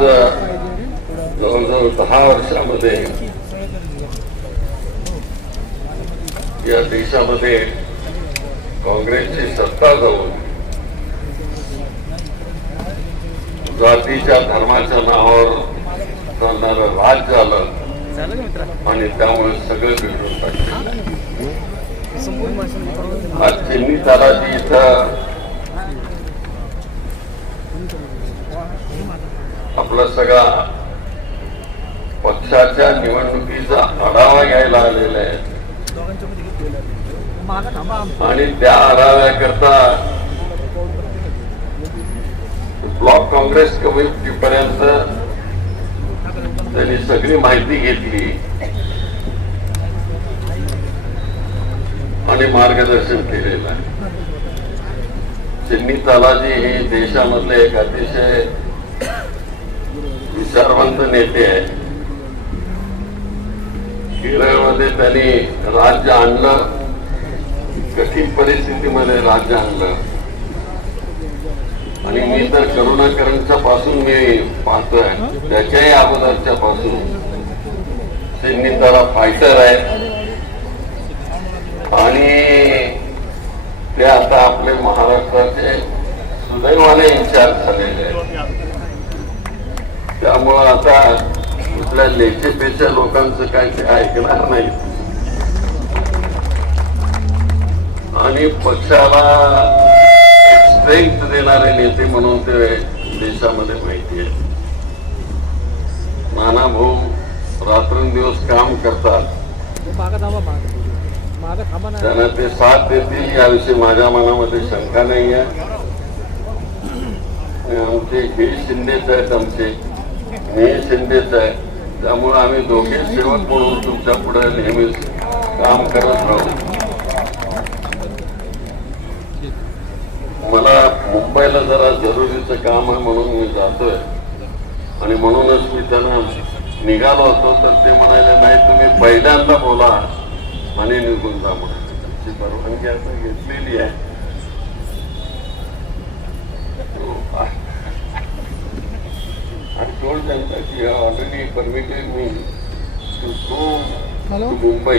जवळजवळ दहा वर्षामध्ये या देशामध्ये काँग्रेसची सत्ता जाऊन जातीच्या धर्माच्या नावावर चालणारं राज झालं आणि त्यामुळे सगळं बिघडून आज चिन्नी तालाजी इथं आपला सगळा पक्षाच्या निवडणुकीचा आढावा घ्यायला आलेला आहे. आणि त्या आढाव्याकरता ब्लॉक काँग्रेस कमिटी पर्यंत त्यांनी सगळी माहिती घेतली. आणि मार्गदर्शन केलेलं आहे. चिन्नी तालाजी हे देशामधले एक अतिशय विचारवंत नेते आहेत. केरळमध्ये त्यांनी राज्य आणलं कठीण परिस्थितीमध्ये राज्य आणलं. आणि मी तर करुणाकरांच्या पासून मी पाहतोय त्याच्याही अगोदरच्या पासून. त्यांनी त्याला फायटर आहे आणि ते आता आपले महाराष्ट्राचे सुदैवाने इन्चार्ज झालेले आहेत. त्यामुळं आता कुठल्या लेखेपेच्या लोकांचं काय ते ऐकणार नाही. आणि पक्षाला स्ट्रेंथ देणारे नेते म्हणून ते देशामध्ये माहिती आहे. नाना भाऊ रात्रंदिवस काम करतात. त्यांना ते साथ देतील याविषयी माझ्या मनामध्ये शंका नाही आहे आमचे हे शिंदेच आहेत आमचे मी शिंदेच आहे त्यामुळे आम्ही दोघे सेवक म्हणून तुमच्यापुढे नेहमीच काम करत राहू. मला मुंबईला जरा जरुरीचं काम आहे म्हणून मी जातोय. आणि म्हणूनच मी त्यांना निघालो होतो तर ते म्हणाले नाही तुम्ही पहिल्यांदा बोला म्हणे निघून जा म्हणून. तुमची परवानगी आता घेतलेली आहे तो- To मुंबई.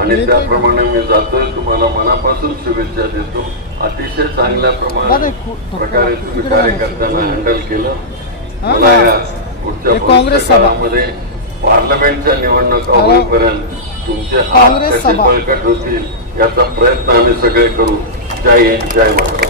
आणि त्याप्रमाणे मी जातोय तुम्हाला मनापासून शुभेच्छा देतो. अतिशय चांगल्या प्रमाणे प्रकारे तुम्ही कार्यकर्त्यांना हँडल केलं. मला या पुढच्या काँग्रेस. काळामध्ये पार्लमेंटच्या निवडणुका. होईपर्यंत तुमचे हात कसे. बळकट होतील याचा प्रयत्न आम्ही सगळे करू. जय हिंद जय महाराष्ट्र.